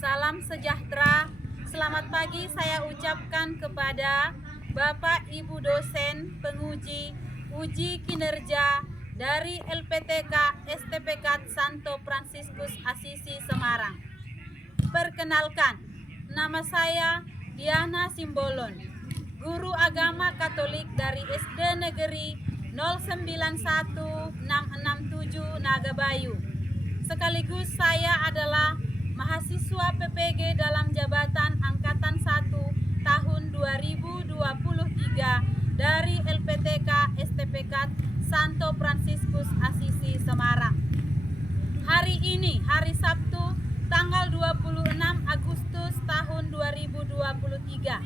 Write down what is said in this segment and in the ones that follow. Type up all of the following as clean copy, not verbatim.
salam sejahtera. Selamat pagi saya ucapkan kepada Bapak Ibu dosen penguji uji kinerja dari LPTK STPK Santo Fransiskus Asisi Semarang. Perkenalkan, nama saya Diana Simbolon, guru agama Katolik dari SD Negeri 091667 Nagabayu. Sekaligus saya adalah mahasiswa PPG dalam jabatan Angkatan 1 tahun 2023 dari LPTK STPK Santo Fransiskus Asisi Semarang. Hari ini, hari Sabtu, tanggal 26 Agustus tahun 2023,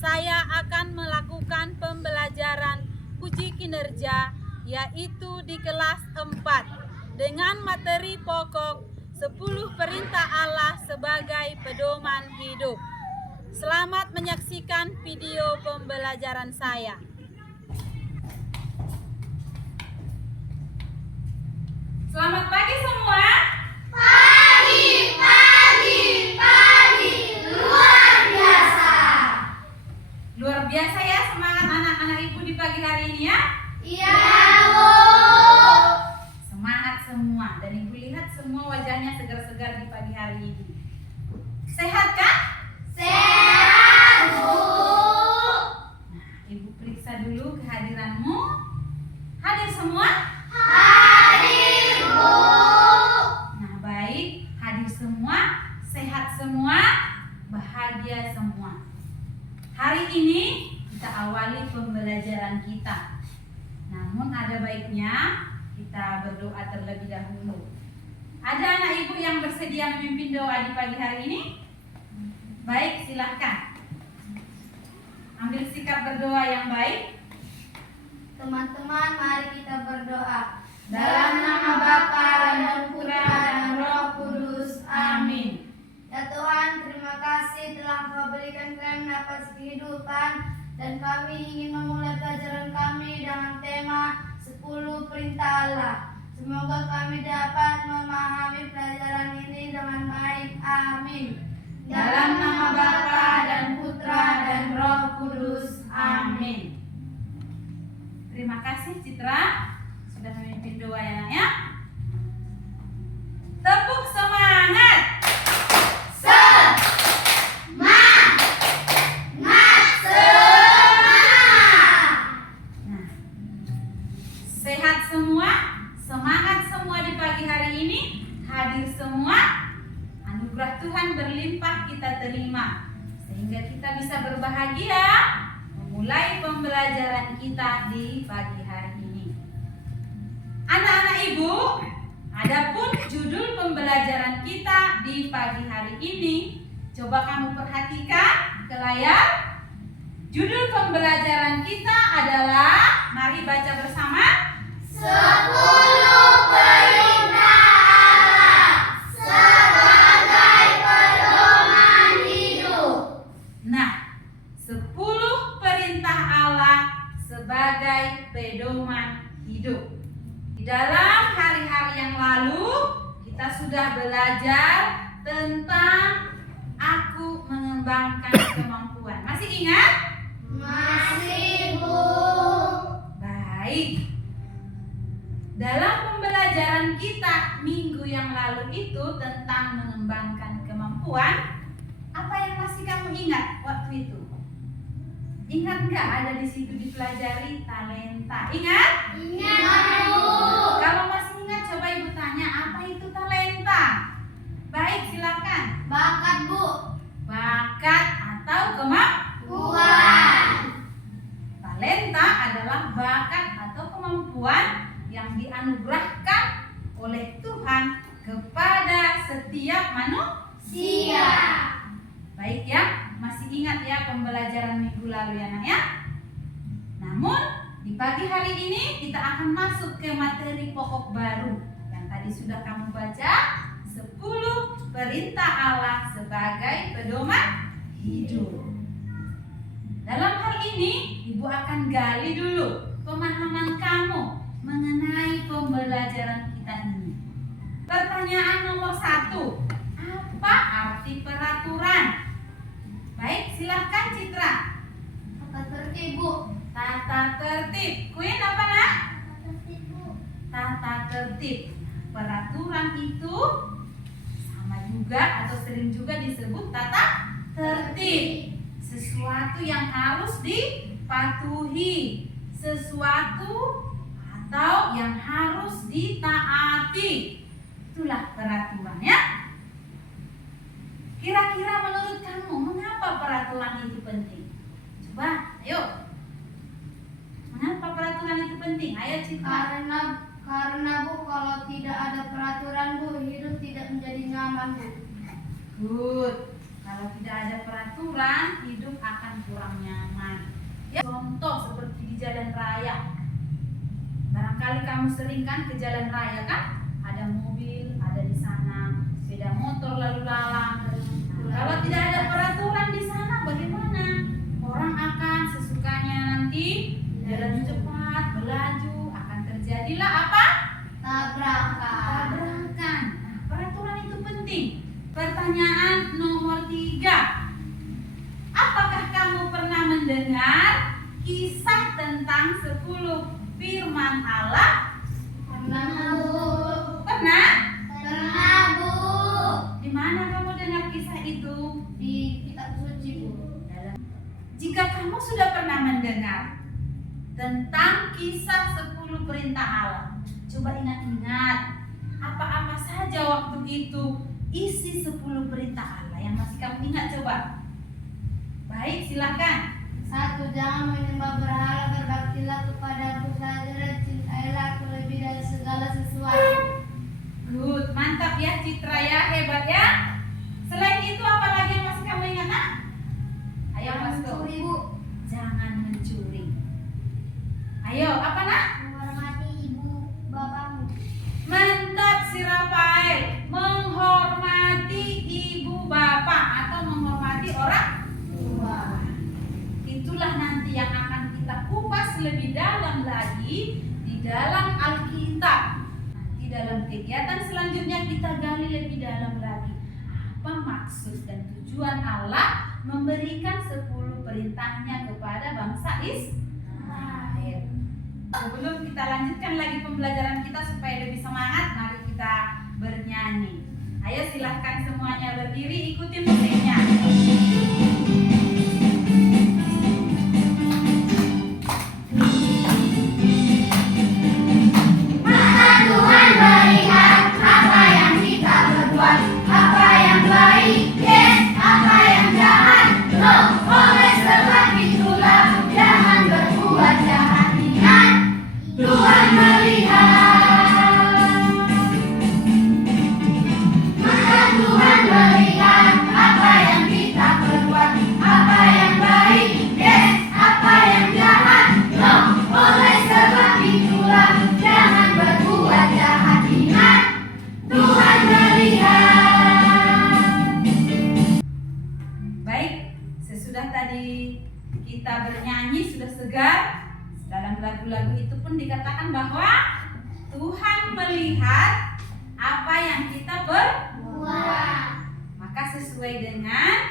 saya akan melakukan pembelajaran uji kinerja yaitu di kelas 4 dengan materi pokok 10 perintah Allah sebagai pedoman hidup. Selamat menyaksikan video pembelajaran saya. Selamat pagi semua. Luar biasa. Luar biasa ya semangat anak-anak ibu di pagi hari ini ya. Iya, Bu. Semangat semua, dan ibu lihat semua wajahnya segar-segar di pagi hari ini. Sehat kan? Sehat, Bu. Nah, ibu periksa dulu kehadiranmu. Hadir semua? Hadir, Bu. Nah, baik, hadir semua, sehat semua, bahagia semua. Hari ini kita awali pembelajaran kita. Namun ada baiknya kita berdoa terlebih dahulu. Ada anak ibu yang bersedia memimpin doa di pagi hari ini? Baik, silahkan. Ambil sikap berdoa yang baik. Teman-teman, mari kita berdoa. Dalam nama Bapa dan Putra dan Roh Kudus. Amin. Ya Tuhan, terima kasih telah Kau berikan kami nafas kehidupan, dan kami ingin memulai pelajaran kami dengan tema 10 perintah Allah. Semoga kami dapat memahami pelajaran ini dengan baik. Amin. Dalam nama Bapa dan Putra dan Roh Kudus. Amin. Terima kasih Citra sudah memimpin doa ya nak ya. Tepuk semangat. Nah, sehat semua, semangat semua di pagi hari ini, hadir semua. Anugerah Tuhan berlimpah kita terima, sehingga kita bisa berbahagia memulai pembelajaran kita di pagi hari ini. Anak-anak ibu, adapun judul pembelajaran kita di pagi hari ini, coba kamu perhatikan ke layar. Judul pembelajaran kita adalah, mari baca bersama, 10 perintah Allah sebagai pedoman hidup. Nah, 10 perintah Allah sebagai pedoman hidup. Di dalam hari-hari yang lalu, kita sudah belajar tentang aku mengembangkan kemampuan. Masih ingat? Masih, Bu. Baik. Dalam pembelajaran kita minggu yang lalu itu tentang mengembangkan kemampuan, apa yang masih kamu ingat waktu itu? Ingat nggak ada di situ dipelajari talenta? Ingat? Ingat, Bu. Kalau masih ingat, coba ibu tanya, apa itu talenta? Baik, silakan. Bakat, Bu. Bakat atau Puan. talenta adalah bakat atau kemampuan yang dianugerahkan oleh Tuhan kepada setiap manusia. Baik ya, masih ingat ya pembelajaran minggu lalu ya nak ya? Namun di pagi hari ini kita akan masuk ke materi pokok baru yang tadi sudah kamu baca, 10 perintah Allah sebagai pedoman hidup. Dalam hal ini, ibu akan gali dulu pemahaman kamu mengenai pembelajaran kita ini. Pertanyaan nomor 1, apa arti tertib. Queen apa nak? Tata tertib. Peraturan itu sama juga atau sering juga disebut tata tertib. Sesuatu yang harus dipatuhi, sesuatu atau yang harus ditaati. Itulah peraturan ya. Kira-kira menurut kamu mengapa peraturan itu penting? Coba, ayo. Mengapa peraturan itu penting? Ayo Citra. Karena Bu, kalau tidak ada peraturan Bu, hidup tidak menjadi nyaman Bu. Good. Kalau tidak ada peraturan, hidup akan kurang nyaman. Ya, contoh seperti di jalan raya. Barangkali kamu sering kan ke jalan raya kan? Ada mobil, ada di sana, sepeda motor lalu lalang. Kalau tidak ada peraturan di sana, bagaimana? Orang akan sesukanya nanti jalan cepat, melaju, akan terjadilah apa? Tabrakan. Tabrakan. Nah, peraturan itu penting. Pertanyaan nomor 3. Apakah kamu pernah mendengar kisah tentang 10 firman Allah? Pernah Bu. Pernah? Pernah Bu. Di mana kamu dengar kisah itu? Di kitab suci Bu. Jika kamu sudah pernah mendengar tentang kisah 10 perintah Allah, coba ingat-ingat apa-apa saja waktu itu isi 10 perintah Allah yang masih kamu ingat, coba. Baik, silakan. 1. Jangan menyembah berhala, berbaktilah kepada Aku saja dan cintailah Aku lebih dari segala sesuatu. Good, mantap ya Citra ya, hebat ya. Selain itu apa lagi yang masih kamu ingat nak? Ayo Mas Go. Bu. Jangan mencuri. Ayo, apa nak? Menghormati ibu bapakmu. Mantap si Rafael. Menghormati ibu bapak atau menghormati orang tua. Itulah nanti yang akan kita kupas lebih dalam lagi di dalam Alkitab. Nanti dalam kegiatan selanjutnya kita gali lebih dalam lagi apa maksud dan tujuan Allah memberikan 10 perintahnya kepada bangsa Israel. Sebelum kita lanjutkan lagi pembelajaran kita supaya lebih semangat, mari kita bernyanyi. Ayo silahkan semuanya berdiri, ikuti musiknya. Mata Tuhan melihat apa yang kita berbuat, apa yang baik, yes, apa yang jahat, no. Oleh sebab itulah jangan berbuat jahat. Ingat, Tuhan melihat. Mata Tuhan melihat apa yang kita berbuat, apa yang baik, yes, apa yang jahat, no. Oleh sebab itulah jangan berbuat jahat. Ingat, Tuhan melihat. Baik, sesudah tadi kita bernyanyi sudah segar. Dalam lagu-lagu itu pun dikatakan bahwa Tuhan melihat apa yang kita berbuat. Maka sesuai dengan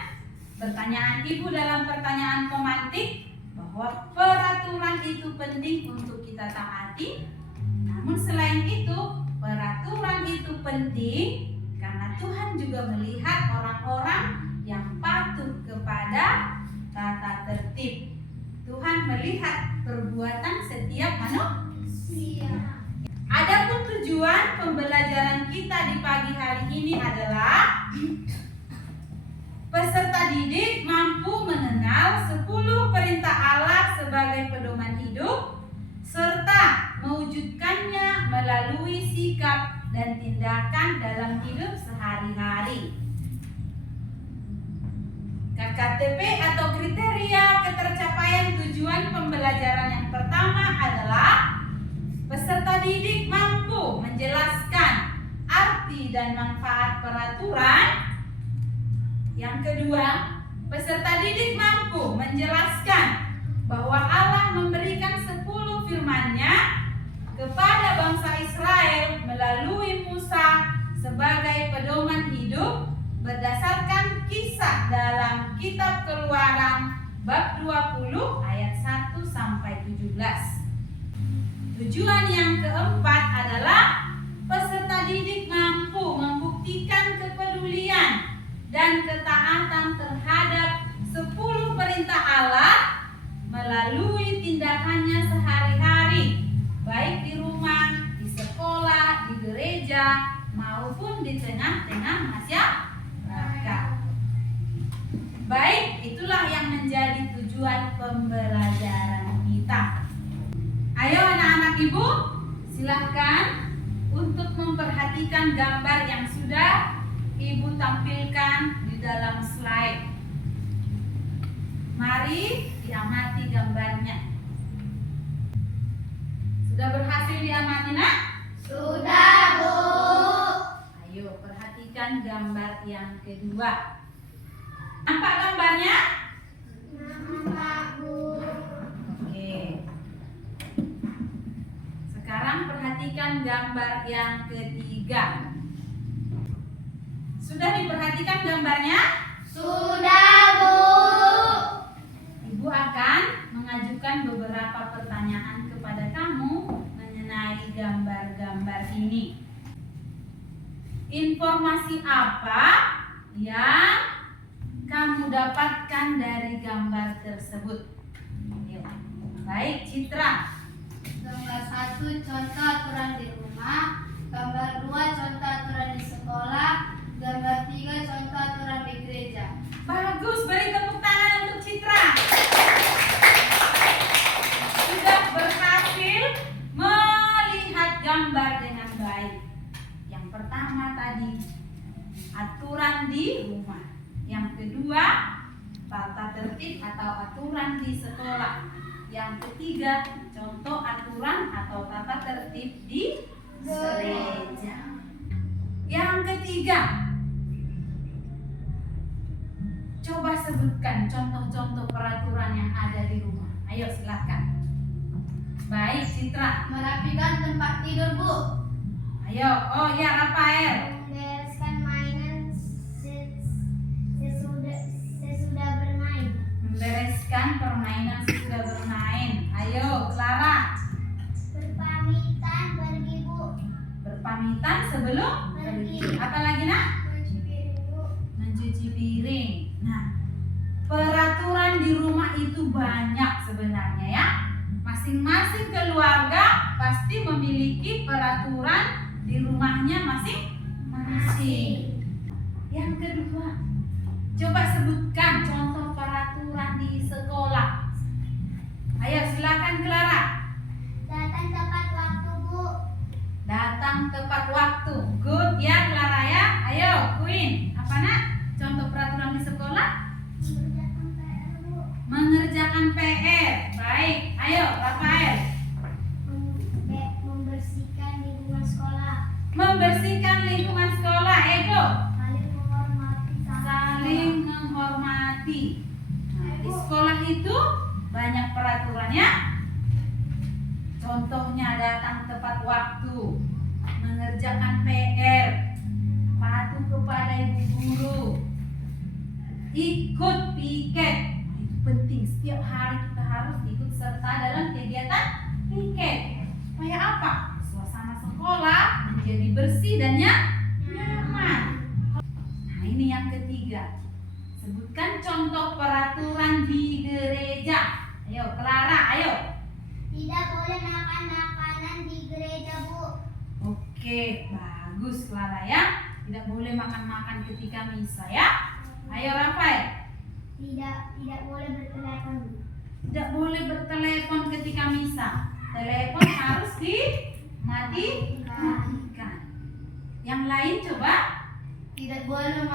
pertanyaan Ibu dalam pertanyaan pemantik bahwa peraturan itu penting untuk kita taati. Namun selain itu, peraturan itu penting karena Tuhan juga melihat orang-orang yang patuh kepada tata tertib. Tuhan melihat perbuatan setiap manusia. Adapun tujuan pembelajaran kita di pagi hari ini adalah peserta didik mampu mengenal 10 perintah Allah sebagai pedoman hidup serta mewujudkannya melalui sikap dan tindakan dalam hidup sehari-hari. KKTP atau kriteria ketercapaian tujuan pembelajaran yang pertama adalah peserta didik mampu menjelaskan arti dan manfaat peraturan. Yang kedua, peserta didik mampu menjelaskan bahwa Allah memberikan 10 firman-Nya kepada bangsa Israel melalui Musa sebagai pedoman hidup berdasarkan kisah dalam kitab Keluaran bab 20 ayat 1 sampai 17. Tujuan yang keempat adalah peserta didik mampu membuktikan kepedulian dan ketaatan terhadap 10 perintah Allah melalui tindakannya sehari-hari, baik di rumah, di sekolah, di gereja, maupun di tengah-tengah masyarakat. Baik, itulah yang menjadi tujuan pembelajaran kita. Ayo anak-anak ibu, silahkan untuk memperhatikan gambar yang sudah ibu tampilkan di dalam slide. Mari diamati gambarnya. Sudah berhasil diamati, nak? Sudah, Bu. Ayo perhatikan gambar yang kedua. Nampak gambarnya? Nampak, Bu. Oke. Sekarang perhatikan gambar yang ketiga. Sudah diperhatikan gambarnya? Sudah, Bu. Ibu akan mengajukan beberapa pertanyaan kepada kamu mengenai gambar-gambar ini. Informasi apa yang kamu dapatkan dari gambar tersebut? Yuk. Baik, Citra. Gambar 1 contoh aturan di rumah, gambar 2 contoh aturan di sekolah, gambar 3 contoh aturan di gereja. Bagus, beri tepuk tangan untuk Citra. Sudah berhasil melihat gambar dengan baik. Yang pertama tadi, aturan di rumah. Yang kedua, tata tertib atau aturan di sekolah. Yang ketiga, contoh aturan atau tata tertib di gereja. Yang ketiga, coba sebutkan contoh-contoh peraturan yang ada di rumah. Ayo silakan. Baik, Citra. Merapikan tempat tidur, Bu. Ayo, oh ya Rafael. Membereskan mainan sesudah bermain. Membereskan permainan sesudah bermain. Ayo, Clara. Berpamitan pergi, Bu. Berpamitan sebelum pergi. Apa lagi, nak? Mencuci piring, Bu. Mencuci piring. Nah, peraturan di rumah itu banyak sebenarnya ya. Masing-masing keluarga pasti memiliki peraturan di rumahnya masing-masing. Yang kedua, coba sebutkan contoh peraturan di sekolah. Ayo silakan Clara. Datang tepat waktu, Bu. Datang tepat waktu. Good ya Clara ya. Ayo Queen. Apa nak? Contoh peraturan di sekolah? Mengerjakan PR, Bu. Mengerjakan PR. Baik. Ayo Rafael. Membersihkan lingkungan sekolah. Membersihkan lingkungan sekolah. Ego. Saling menghormati Saling menghormati. Nah, di sekolah itu banyak peraturannya. Contohnya datang tepat waktu, mengerjakan PR, patuh kepada ibu guru, ikut piket. Nah, itu penting, setiap hari kita harus ikut serta dalam kegiatan piket. Supaya apa? Suasana sekolah menjadi bersih dan nyaman. Nah, ini yang ketiga. Sebutkan contoh peraturan di gereja. Ayo, Clara, ayo. Tidak boleh makan makanan di gereja, Bu. Oke, bagus Clara ya. Tidak boleh makan-makan ketika misa ya. Ayo Rafael. Tidak boleh bertelepon, Bu. Tidak boleh bertelepon ketika misa. Telepon harus dimatikan. Yang lain coba. Tidak boleh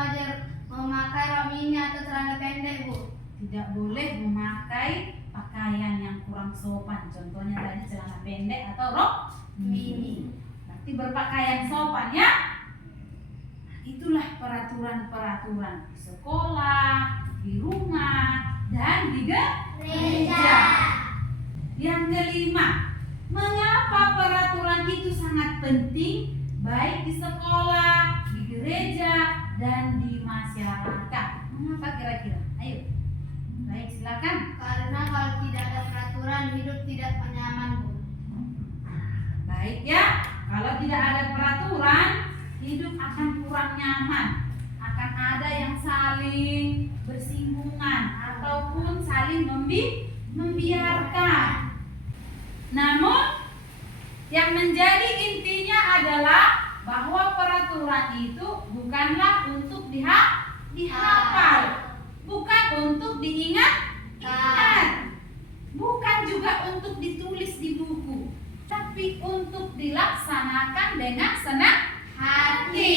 memakai rok mini atau celana pendek, Bu. Tidak boleh memakai pakaian yang kurang sopan. Contohnya tadi celana pendek atau rok mini. Berarti berpakaian sopan ya. Itulah peraturan-peraturan di sekolah, di rumah, dan di gereja. Yang kelima, mengapa peraturan itu sangat penting baik di sekolah, di gereja, dan di masyarakat? Mengapa kira-kira? Ayo. Baik, silakan. Karena kalau tidak ada peraturan, hidup tidak nyaman, Bu. Baik ya, kalau tidak ada peraturan, hidup akan kurang nyaman. Akan ada yang saling bersinggungan ataupun saling membiarkan. Namun, yang menjadi intinya adalah bahwa peraturan itu bukanlah untuk dihafal, bukan untuk diingat-ingat, bukan juga untuk ditulis di buku, tapi untuk dilaksanakan dengan senang hati.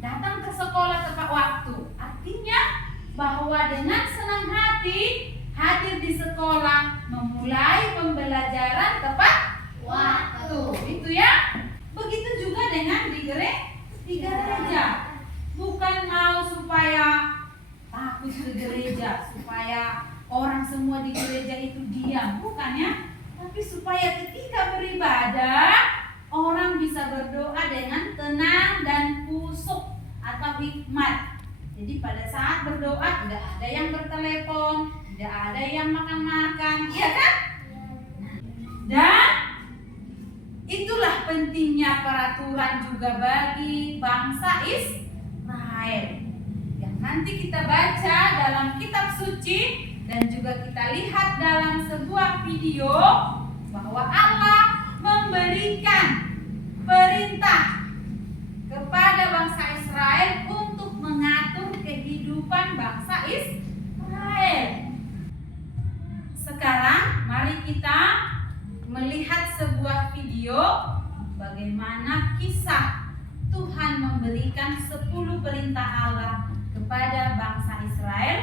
Datang ke sekolah tepat waktu, artinya bahwa dengan senang hati hadir di sekolah, memulai pembelajaran tepat waktu. Itu ya. Begitu juga dengan di gereja. Bukan mau supaya takut ke gereja, supaya orang semua di gereja itu diam, bukan ya? Tapi supaya ketika beribadah, orang bisa berdoa dengan tenang dan kusuk atau hikmat. Jadi pada saat berdoa tidak ada yang bertelepon, tidak ada yang makan-makan, iya kan? Dan itulah pentingnya peraturan juga bagi bangsa Israel. Yang nanti kita baca dalam kitab suci dan juga kita lihat dalam sebuah video bahwa Allah memberikan perintah kepada bangsa Israel untuk mengatur kehidupan bangsa Israel. Sekarang mari kita melihat sebuah video bagaimana kisah Tuhan memberikan 10 perintah Allah kepada bangsa Israel.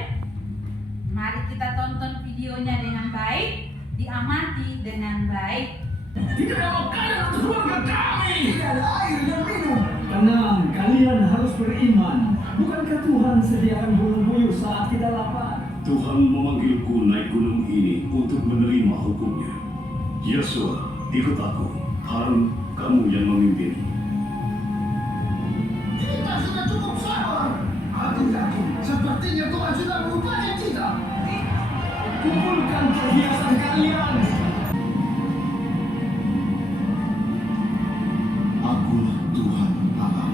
Mari kita tonton videonya dengan baik, diamati dengan baik. Tidak ada makanan untuk keluarga kami. Tidak ada air dan minum. Tenang, kalian harus beriman. Bukankah Tuhan sediakan bulu-bulu saat kita lapar? Tuhan memanggilku naik gunung ini untuk menerima hukumnya. Yesua, ikut aku. Harun, kamu yang memimpin. Kita sudah cukup sabar. Aku yakin sepertinya Tuhan sudah melupakan kita. Kumpulkan perhiasan kalian. Akulah Tuhan Allah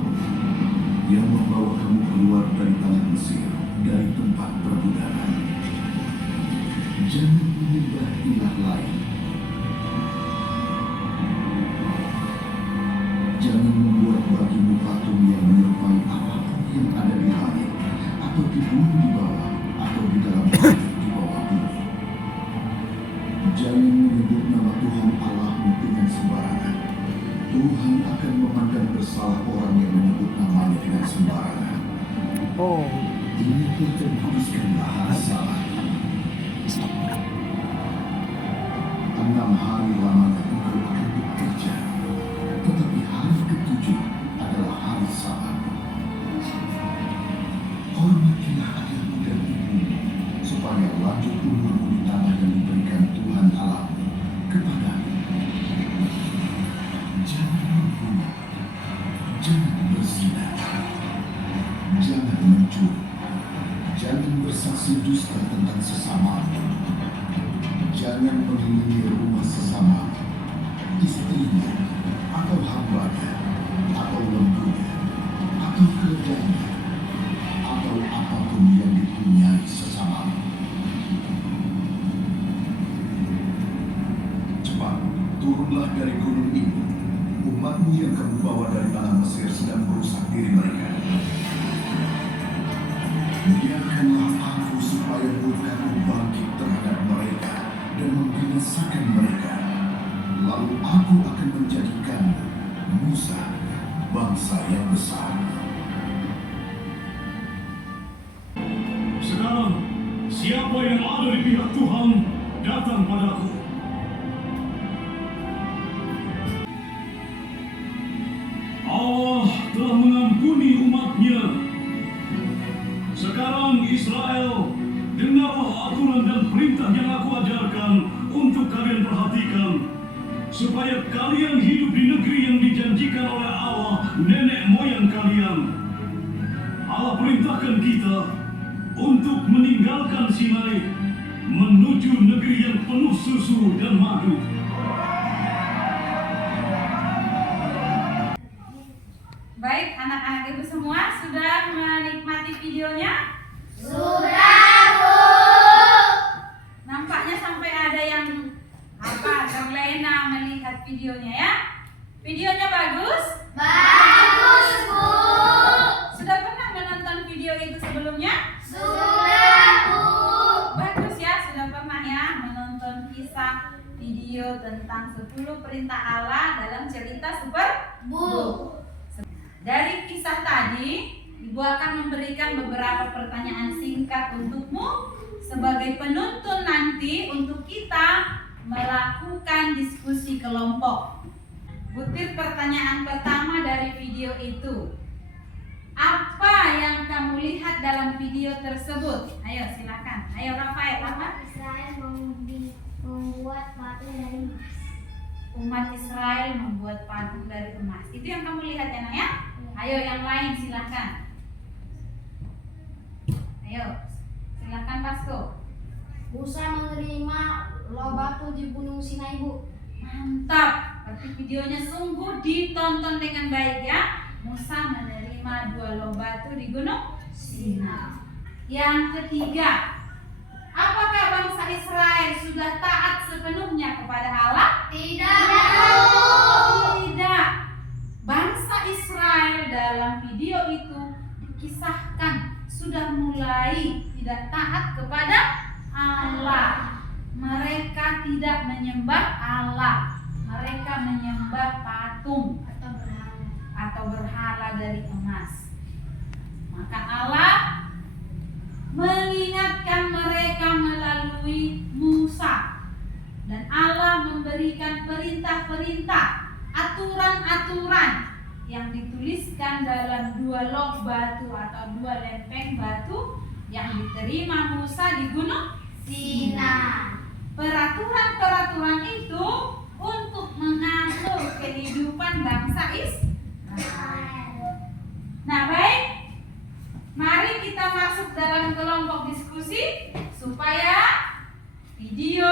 yang membawa kamu keluar dari tanah Mesir, dari tempat perbudakan. Jangan menyembah ilah lain. Jangan membuat bagimu patung yang menyerupai apapun yang ada di langit, atau di bumi di bawah, atau di dalam air di bawah bumi. Jangan menyebut nama Tuhan Allahmu dengan sembarangan. Tuhan akan memandang bersalah orang yang menyebut namanya dengan sembarangan. Ini terkuduskanlah hari Sabat. 6 hari lamanya engkau akan bekerja, tetapi hari ke-7 adalah hari Sabat. Hormatilah ayahmu dan ibumu, supaya lanjut umurmu di tanah yang diberikan Tuhan Allahmu kepadamu. Jangan membunuh, jangan berzina, jangan mencuri, jangan bersaksi dusta tentang sesamamu, jangan mengingini rumah sesamamu, istrinya, atau hambanya, atau lembunya, atau keledainya, atau apapun yang dipunyai sesamamu. Cepat, turunlah dari gunung ini. Umatmu yang kamu bawa dari tanah Mesir sedang merusak diri mereka. Biarkanlah aku supaya murkaku bangkit terhadap mereka dan membinasakan mereka. Lalu aku akan menjadikan Musa bangsa yang besar. Sekarang, siapa yang ada di pihak Tuhan, datang padaku. Allah telah mengampuni umatnya. Sekarang Israel, dengarlah aturan dan perintah yang aku ajarkan untuk kalian perhatikan, supaya kalian hidup di negeri yang dijanjikan oleh Allah nenek moyang kalian. Allah perintahkan kita untuk meninggalkan Sinai, menuju negeri yang penuh susu dan madu. anak-anak ibu semua sudah menikmati videonya? Sudah, Bu. Nampaknya sampai ada yang terlena melihat videonya ya. Videonya bagus? Bagus, Bu. Sudah pernah menonton video itu sebelumnya? Sudah, Bu. Bagus ya, sudah pernah ya menonton kisah video tentang 10 perintah Allah dalam cerita Super Bu. Dari kisah tadi, Ibu akan memberikan beberapa pertanyaan singkat untukmu sebagai penuntun nanti untuk kita melakukan diskusi kelompok. Butir pertanyaan pertama dari video itu. Apa yang kamu lihat dalam video tersebut? Ayo silakan. Ayo Rafael, apa? Israel membuat patung dari emas. Umat Israel membuat patung dari emas. Itu yang kamu lihat ya, Nak ya? Ayo yang lain silakan. Ayo, silakan Pasko. Musa menerima loh batu di Gunung Sinai, Bu. Mantap. Berarti videonya sungguh ditonton dengan baik ya. Musa menerima 2 loh batu di Gunung Sinai. Yang ketiga, apakah bangsa Israel sudah taat sepenuhnya kepada Allah? Tidak. Tidak. Bangsa Israel dalam video itu dikisahkan sudah mulai tidak taat kepada Allah. Mereka tidak menyembah Allah. Mereka menyembah patung atau berhala dari emas. Maka Allah mengingatkan mereka melalui Musa. Dan Allah memberikan perintah-perintah, aturan-aturan yang dituliskan dalam 2 log batu atau 2 lempeng batu yang diterima Musa di Gunung Sinai. Peraturan-peraturan itu untuk mengatur kehidupan bangsa Israel. Nah baik, mari kita masuk dalam kelompok diskusi supaya video,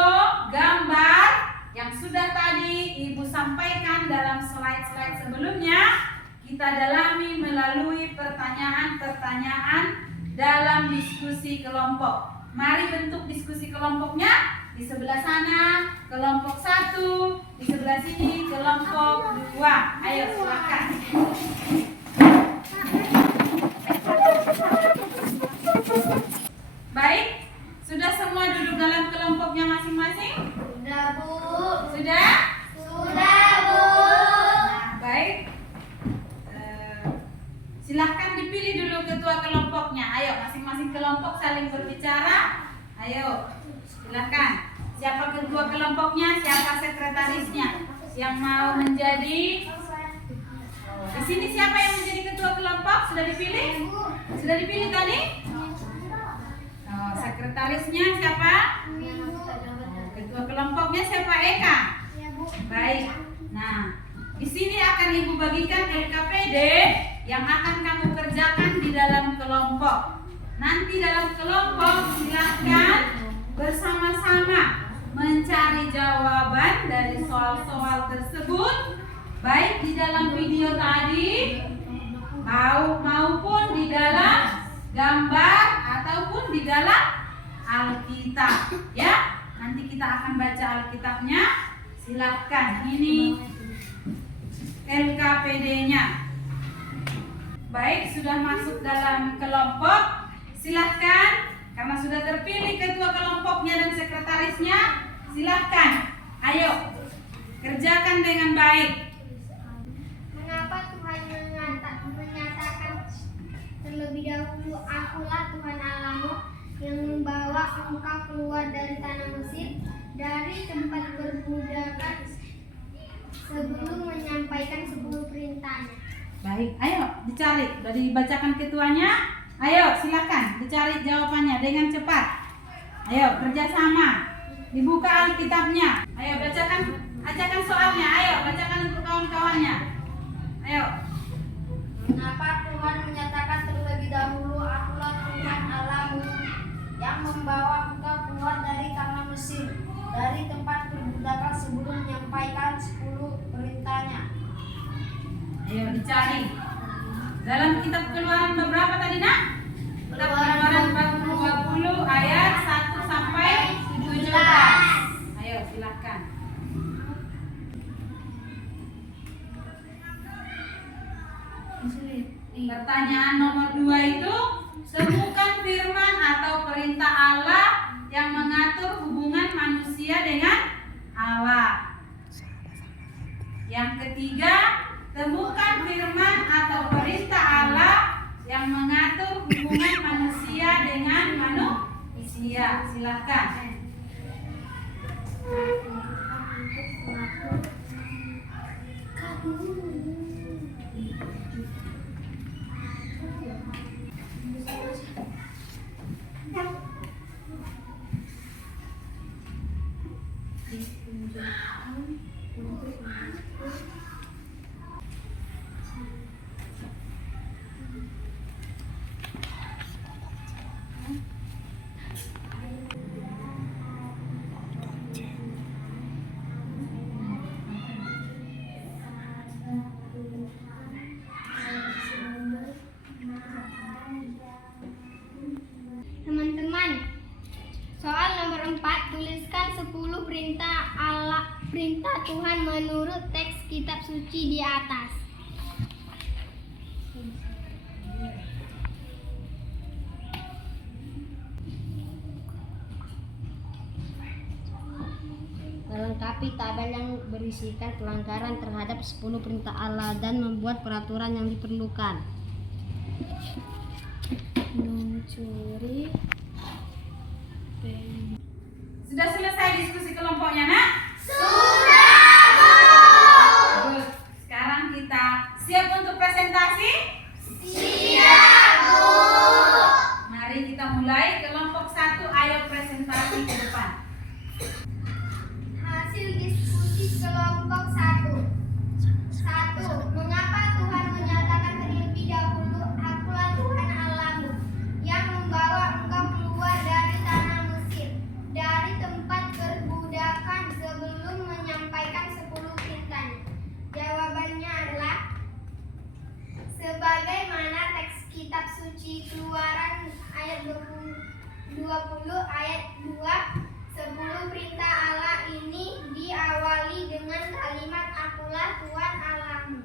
gambar yang sudah tadi Ibu sampaikan dalam slide-slide sebelumnya kita dalami melalui pertanyaan-pertanyaan dalam diskusi kelompok. Mari bentuk diskusi kelompoknya. Di sebelah sana kelompok 1, di sebelah sini kelompok 2. Ayo silakan. Baik, sudah semua duduk dalam kelompoknya masing-masing? Sudah, Bu. Sudah? Sudah, Bu. Nah, baik. Silahkan dipilih dulu ketua kelompoknya. Ayo, masing-masing kelompok saling berbicara. Ayo, silahkan. Siapa ketua kelompoknya, siapa sekretarisnya yang mau menjadi? Di sini siapa yang menjadi ketua kelompok? Sudah dipilih? Sudah dipilih tadi? Oh, sekretarisnya siapa? Ketua kelompoknya siapa? Eka. Baik. Nah, di sini akan Ibu bagikan LKPD yang akan kamu kerjakan di dalam kelompok. Nanti dalam kelompok silahkan bersama-sama mencari jawaban dari soal-soal tersebut, baik di dalam video tadi maupun di dalam gambar ataupun di dalam Alkitab. Ya, nanti kita akan baca Alkitabnya. Silahkan, ini LKPD-nya. Baik, sudah masuk dalam kelompok. Silahkan, karena sudah terpilih ketua kelompoknya dan sekretarisnya, silahkan, ayo kerjakan dengan baik. Mengapa Tuhan menyatakan terlebih dahulu, Akulah Tuhan Allahmu yang membawa engkau keluar dari tanah Mesir, dari tempat perbudakan, sebelum menyampaikan 10 perintahnya. Baik, ayo dicari. Sudah dibacakan ketuanya. Ayo silakan dicari jawabannya dengan cepat. Ayo kerjasama. Dibuka Alkitabnya. Ayo bacakan soalnya. Ayo bacakan untuk kawan-kawannya. Ayo. Mengapa Tuhan menyatakan terlebih dahulu, Akulah Tuhan Allahmu yang membawa engkau keluar dari tanah Mesir, dari tempat perbudakan, sebelum menyampaikan 10 perintahnya. Ayo dicari Dalam kitab Keluaran berapa tadi nak? Kitab Keluaran bab 20 ayat 1 sampai 17. Ayo silakan. Pertanyaan nomor 2 itu, temukan firman atau perintah Allah yang mengatur hubungan manusia dengan Allah. Yang ketiga, temukan firman atau perintah Allah yang mengatur hubungan manusia dengan manusia. Silakan. Teman-teman, soal nomor 4, tuliskan 10 perintah Tuhan menurut teks kitab suci di atas. Melengkapi tabel yang berisikan pelanggaran terhadap 10 perintah Allah dan membuat peraturan yang diperlukan. Mencuri. Sudah selesai diskusi kelompoknya nak? Bagus. Sekarang kita siap untuk presentasi? Siap, Bu. Mari kita mulai. Kelompok 1, ayo presentasi ke depan. Hasil diskusi kelompok 1. 1. Mengapa Tuhan menyatakan terlebih dahulu, Akulah Tuhan Allahmu, yang membawa engkau keluar dari tanah Mesir, dari tempat perbudakan, sebelum menyampaikan 10 perintahnya? Jawabannya adalah sebagaimana teks kitab suci Keluaran ayat 20 ayat 2. 10 perintah Allah ini diawali dengan kalimat Akulah Tuhan Allahmu.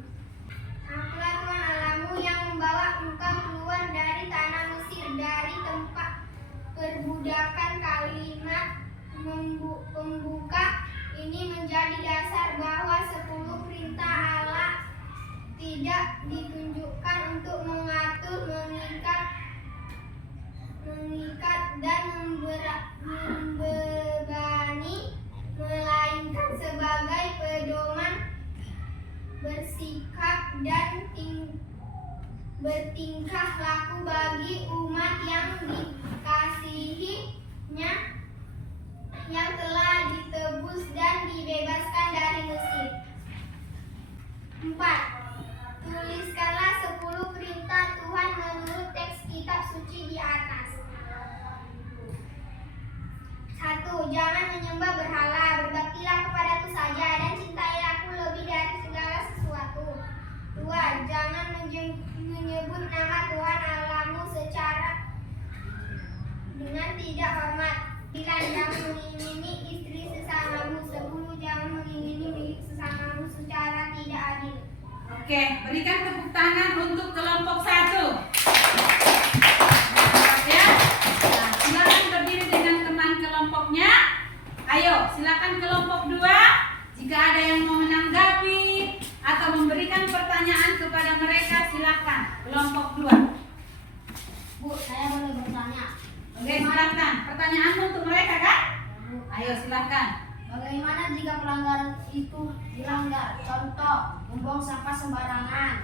Akulah Tuhan Allahmu yang membawa engkau keluar dari tanah Mesir, dari tempat perbudakan. Kalimat pembuka ini menjadi dasar bahwa 10 perintah Allah tidak ditunjukkan untuk mengatur, mengikat dan membebani, melainkan sebagai pedoman bersikap dan bertingkah laku bagi umat yang dikasihinya, yang telah ditebus dan dibebaskan dari Mesir. 4. Tuliskanlah 10 perintah Tuhan menurut teks kitab suci di atas. 1. Jangan menyembah berhala, berbaktilah kepadaku saja, dan cintailah aku lebih dari segala sesuatu. 2. Jangan menyebut nama Tuhan Allahmu secara dengan tidak hormat. 9. Jangan mengingini istri sesamamu. 10. Jangan mengingini milik sesamamu secara tidak adil. Oke, berikan tepuk tangan untuk kelompok 1. Ya. Nah, silakan berdiri dengan teman kelompoknya. Ayo, silakan kelompok 2. Jika ada yang mau menanggapi atau memberikan pertanyaan kepada mereka, silakan. Kelompok 2. Bu, saya boleh bertanya. Oke, silakan. Pertanyaan untuk mereka kan? Ayo, silakan. Bagaimana jika pelanggaran itu dilanggar? Contoh, membuang sampah sembarangan.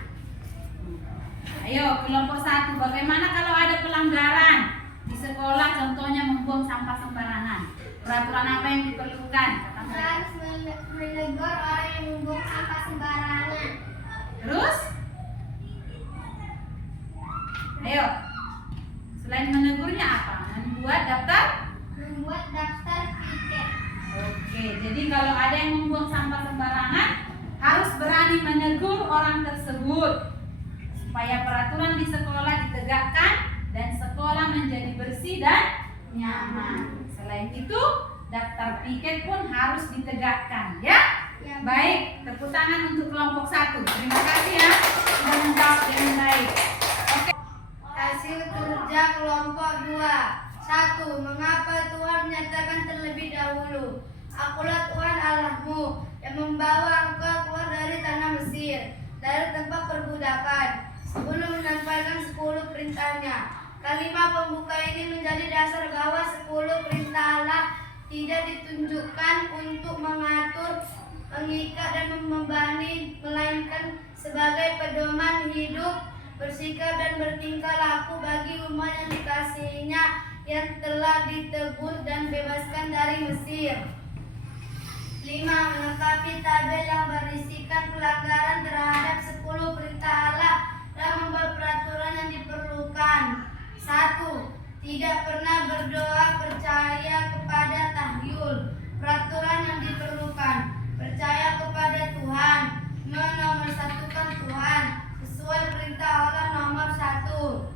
Ayo, kelompok 1. Bagaimana kalau ada pelanggaran di sekolah, contohnya membuang sampah sembarangan? Peraturan apa yang diperlukan? Kata mereka. Harus menegur orang yang membuang sampah sembarangan. Terus? Ayo. Selain menegurnya apa? Membuat daftar? Membuat daftar tiket. Oke, jadi kalau ada yang membuang sampah sembarangan, harus berani menegur orang tersebut. supaya peraturan di sekolah ditegakkan dan sekolah menjadi bersih dan nyaman. Selain itu, daftar piket pun harus ditegakkan, ya. Ya, Baik, tepuk tangan untuk kelompok 1. Terima kasih ya sudah menjawab dengan baik. Oke. Hasil kerja kelompok 2. 1. Mengapa Tuhan menyatakan terlebih dahulu, Akulah Tuhan Allahmu yang membawa engkau keluar dari tanah Mesir, dari tempat perbudakan, sebelum menyampaikan 10 perintahnya. Kalimat pembuka ini menjadi dasar bahwa 10 perintah Allah tidak ditunjukkan untuk mengatur, mengikat dan membebani, melainkan sebagai pedoman hidup, bersikap dan bertingkah laku bagi umat yang dikasihinya yang telah ditebus dan bebaskan dari Mesir. 5. Melengkapi tabel yang berisikan pelanggaran terhadap 10 perintah Allah dan membuat peraturan yang diperlukan. 1. Tidak pernah berdoa percaya kepada tahyul, peraturan yang diperlukan. Percaya kepada Tuhan, menomorsatukan Tuhan sesuai perintah Allah nomor 1.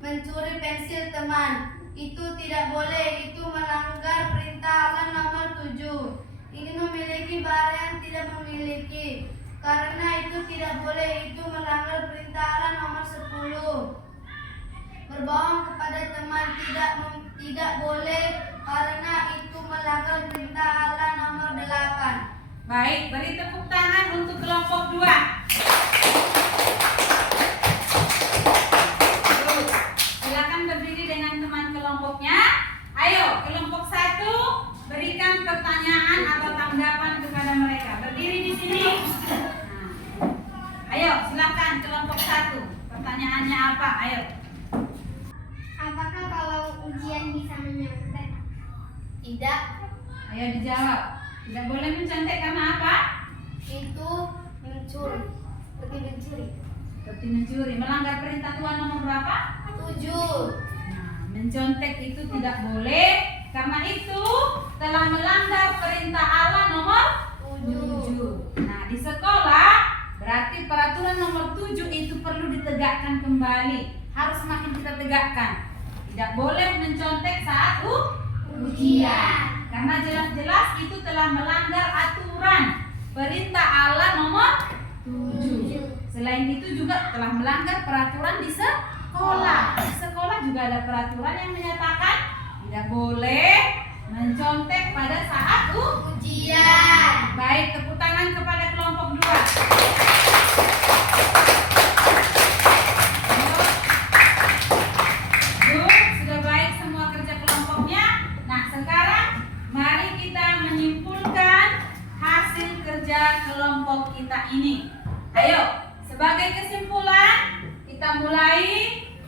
Mencuri pensil teman, itu tidak boleh, itu melanggar perintah Allah nomor 7. Ingin memiliki barang yang tidak memiliki, karena itu tidak boleh, itu melanggar perintah Allah nomor 10. Berbohong kepada teman tidak boleh, karena itu melanggar perintah Allah nomor 8. Baik, beri tepuk tangan untuk kelompok 2. Silakan berdiri dengan teman kelompoknya. Ayo, kelompok 1 berikan pertanyaan atau tanggapan kepada mereka. Berdiri di sini. Nah. Ayo, silakan kelompok 1. Pertanyaannya apa? Ayo. apakah kalau ujian bisa menyontek? Tidak, Ayo dijawab. Tidak boleh mencontek karena apa? itu mencuri, seperti mencuri. Seperti mencuri. Melanggar perintah Tuhan nomor berapa? 7. Nah, mencontek itu tidak boleh karena itu telah melanggar perintah Allah nomor 7. Nah, di sekolah berarti peraturan nomor 7 itu perlu ditegakkan kembali. Harus semakin kita tegakkan. Tidak boleh mencontek saat ujian. Karena jelas-jelas itu telah melanggar aturan perintah Allah nomor 7. Selain itu juga telah melanggar peraturan di sekolah. Di sekolah juga ada peraturan yang menyatakan tidak boleh mencontek pada saat Ujian. Baik, tepuk tangan kepada kelompok 2. Sudah baik semua kerja kelompoknya. Nah, sekarang mari kita menyimpulkan hasil kerja kelompok kita ini. Ayo, sebagai kesimpulan kita mulai,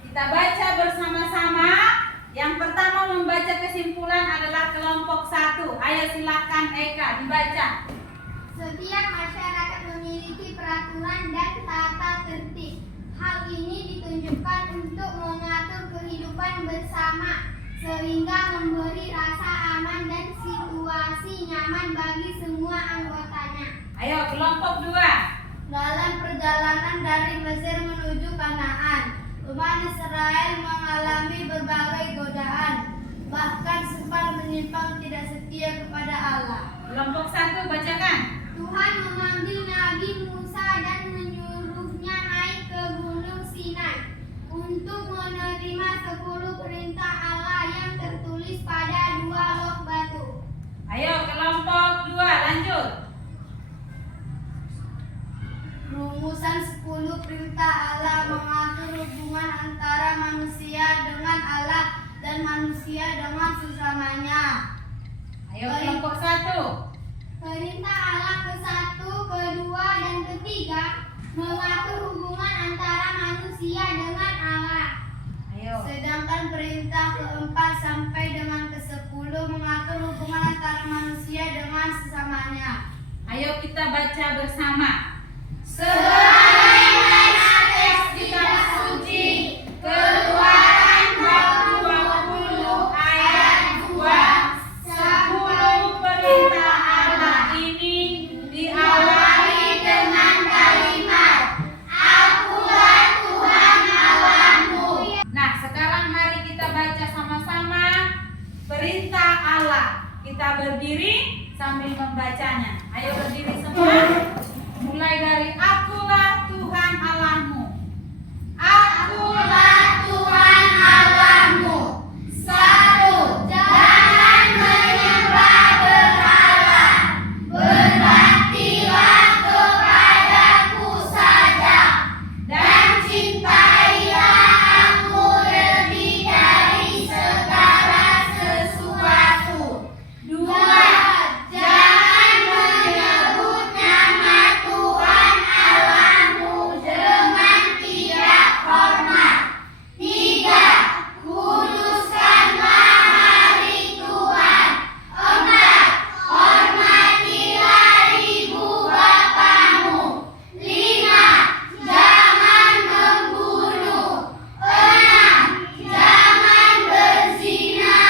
kita baca bersama-sama. Yang pertama membaca kesimpulan adalah kelompok 1. Ayo silakan Eka dibaca. Setiap masyarakat memiliki peraturan dan tata tertib. Hal ini ditunjukkan untuk mengatur kehidupan bersama sehingga memberi rasa aman dan situasi nyaman bagi semua anggotanya. Ayo kelompok 2. Dalam perjalanan dari Mesir menuju Kanaan, umat Israel mengalami berbagai godaan, bahkan sempat menyimpang tidak setia kepada Allah. Kelompok 1 bacakan. Tuhan memanggil Nabi Musa dan menyuruhnya naik ke Gunung Sinai untuk menerima 10 perintah Allah yang tertulis pada 2 loh batu. Ayo kelompok 2 lanjut. Rumusan 10 perintah Allah mengatur hubungan antara manusia dengan Allah dan manusia dengan sesamanya. Ayo kelompok 1. Perintah Allah ke-1, kedua, dan ketiga mengatur hubungan antara manusia dengan Allah. Ayo. Sedangkan perintah keempat sampai dengan ke-10 mengatur hubungan antara manusia dengan sesamanya. Ayo kita baca bersama. Sebagaimana teks kitab suci, Keluaran bab 20 ayat 2, 10 perintah Allah ini diawali dengan kalimat Akulah mari kita baca sama-sama perintah Allah. Kita berdiri sambil membacanya. Ayo berdiri semua. Mulai dari akulah Tuhan Allahmu. Akulah Tuhan Allahmu. 1. Jangan menyembah berhala. Berbaktilah kepadaku saja. Dan cintailah aku lebih dari segala sesuatu. 2. Jangan menyebut nama Tuhan Allahmu dengan tidak hormat. 3. Kuduskanlah hari Tuhan. 4. Hormatilah ibu bapamu. 5. Jangan membunuh. 6. Jangan berzina.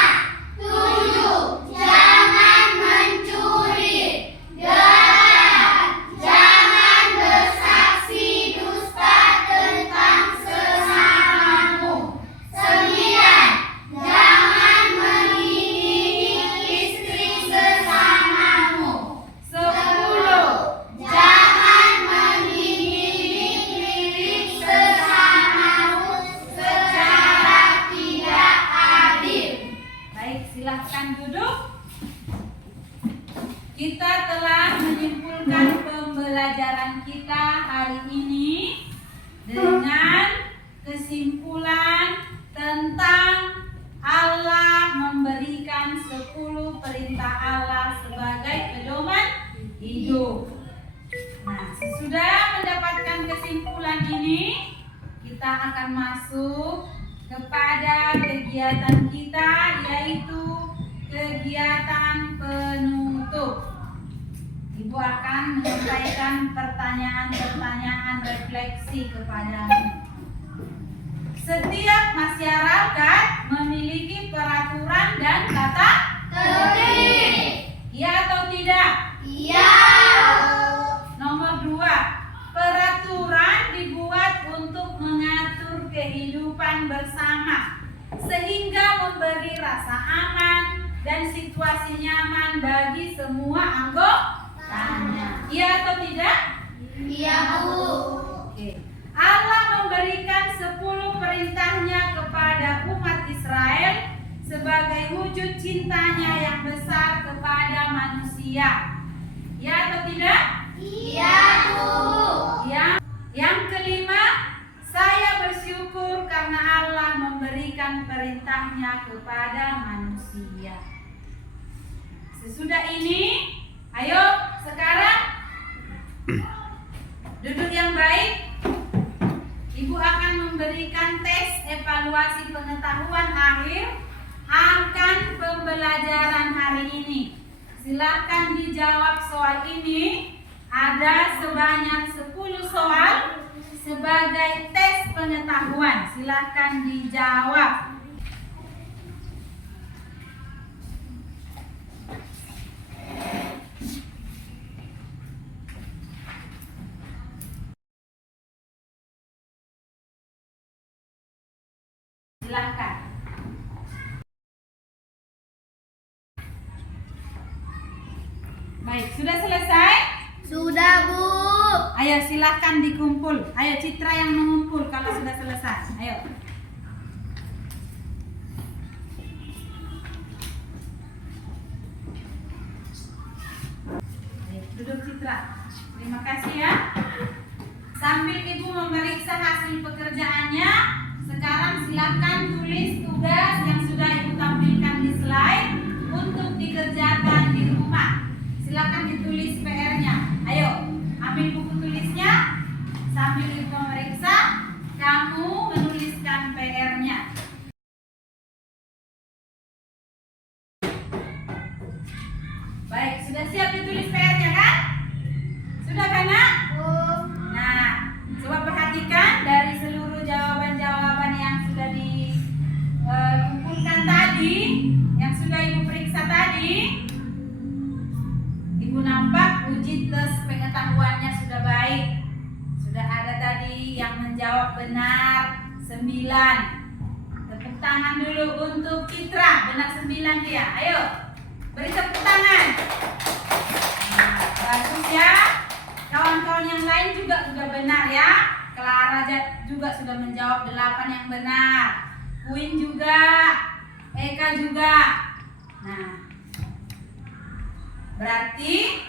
7. Jangan mencuri. 8. Jangan bersaksi dusta tentang sesamamu. 9. Jangan mengingingi istri sesamamu. 10. Jangan mengingingi milik sesamamu secara tidak adil. Baik, silahkan duduk. Kita telah menyimpulkan pembelajaran kita hari ini dengan kesimpulan tentang Allah memberikan 10 perintah Allah sebagai pedoman hidup. Nah, sesudah mendapatkan kesimpulan ini, kita akan masuk kepada kegiatan kita, yaitu kegiatan penutup. Ibu akan menyampaikan pertanyaan-pertanyaan refleksi kepadamu. Setiap masyarakat memiliki peraturan dan tata Tertib. iya atau tidak? Iya. Nomor 2, peraturan dibuat untuk mengatur kehidupan bersama sehingga memberi rasa aman dan situasi nyaman bagi semua anggotanya. Iya atau tidak? Iya, Bu. Oke. Allah memberikan 10 perintahnya kepada umat Israel sebagai wujud cintanya yang besar kepada manusia. Ya atau tidak? Iya, Bu. Ya. Yang kelima, saya bersyukur karena Allah memberikan perintahnya kepada manusia. Sesudah ini, ayo sekarang duduk yang baik. Ibu akan memberikan tes evaluasi pengetahuan akhir akan pembelajaran hari ini. Silakan dijawab soal ini. Ada sebanyak 10 soal sebagai tes pengetahuan. Silakan dijawab. Silakan. Baik, sudah selesai? Sudah, Bu. Ayo silakan dikumpul. Ayo Citra yang mengumpul kalau sudah selesai. Ayo. Ayo, duduk Citra. Terima kasih ya. Sambil Ibu memeriksa hasil pekerjaannya, sekarang silakan tulis tugas yang sudah Ibu tampilkan di slide untuk dikerjakan di rumah. Silakan ditulis PR-nya. Ayo, ambil buku tulisnya. Sambil Ibu memeriksa, kamu menuliskan PR-nya. Baik, sudah siap ditulis PR-nya kan? Sudah kan, Nak? Nah, coba perhatikan dari seluruh jawaban-jawaban yang sudah dikumpulkan tadi, yang sudah Ibu periksa tadi. Ibu nampak uji tes pengetahuannya sudah baik. Sudah ada tadi yang menjawab benar 9. Tepuk tangan dulu untuk Citra. Benar 9 dia. Ayo, beri tepuk tangan. Nah, bagus ya. Kawan-kawan yang lain juga sudah benar ya. Clara juga sudah menjawab 8 yang benar. Queen juga, Eka juga. Nah, berarti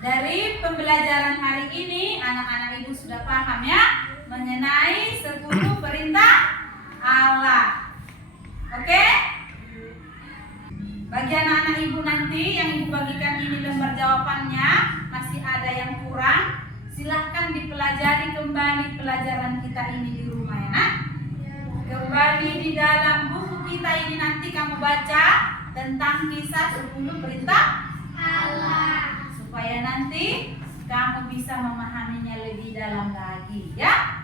dari pembelajaran hari ini anak-anak ibu sudah paham ya mengenai 10 perintah Allah. Oke? Bagi anak-anak ibu nanti yang ibu bagikan ini lembar jawabannya masih ada yang kurang, silahkan dipelajari kembali pelajaran kita ini di rumah ya nak. Kembali di dalam buku kita ini nanti kamu baca tentang kisah 10 perintah Allah. supaya nanti kamu bisa memahaminya lebih dalam lagi ya.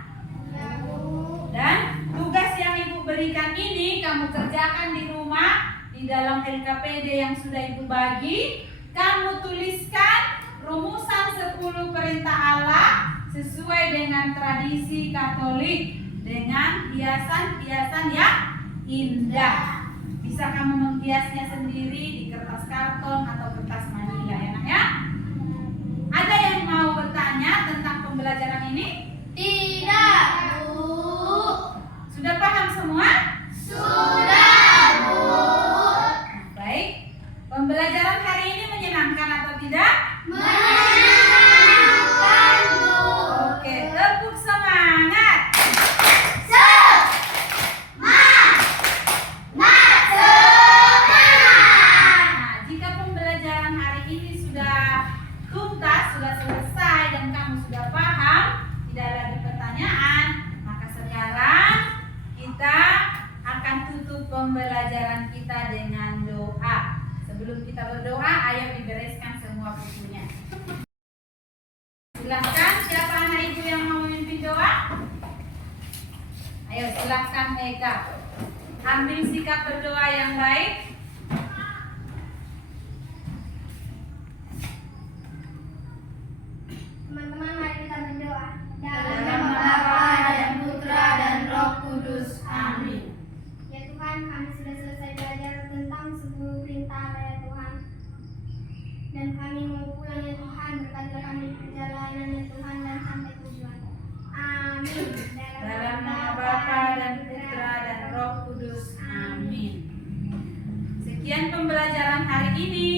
Ya, Bu. Dan tugas yang ibu berikan ini kamu kerjakan di rumah di dalam LKPD yang sudah ibu bagi. Kamu tuliskan rumusan 10 perintah Allah sesuai dengan tradisi Katolik dengan hiasan-hiasan yang indah. Bisa kamu menghiasnya sendiri di kertas karton atau kertas manila ya nak ya. Ada yang mau bertanya tentang pembelajaran ini? Tidak, Bu. Sudah paham semua? Sudah, Bu. Baik. Pembelajaran hari ini menyenangkan atau tidak? Menyenangkan, Bu. Oke, tepuk semangat. Nah, jika pembelajaran hari ini sudah tuntas, sudah selesai dan kamu sudah paham, tidak lagi pertanyaan, maka sekarang kita akan tutup pembelajaran kita dengan doa. Sebelum kita berdoa, ayo dibereskan semua bukunya. Silahkan, siapa anak ibu yang mau memimpin doa? Ayo silahkan Eka. Ambil sikap berdoa yang baik. Teman-teman, mari kita berdoa. Dalam nama Bapa dan Putra dan Roh Kudus. Amin. Ya Tuhan, kami sudah selesai belajar tentang 10 perintah ya Tuhan. Dan kami mau pulang ya Tuhan, berkatilah kami di perjalanan ya Tuhan dan sampai tujuan. Amin. Dalam nama Bapa dan Putra dan Roh Kudus. Amin. Sekian pembelajaran hari ini.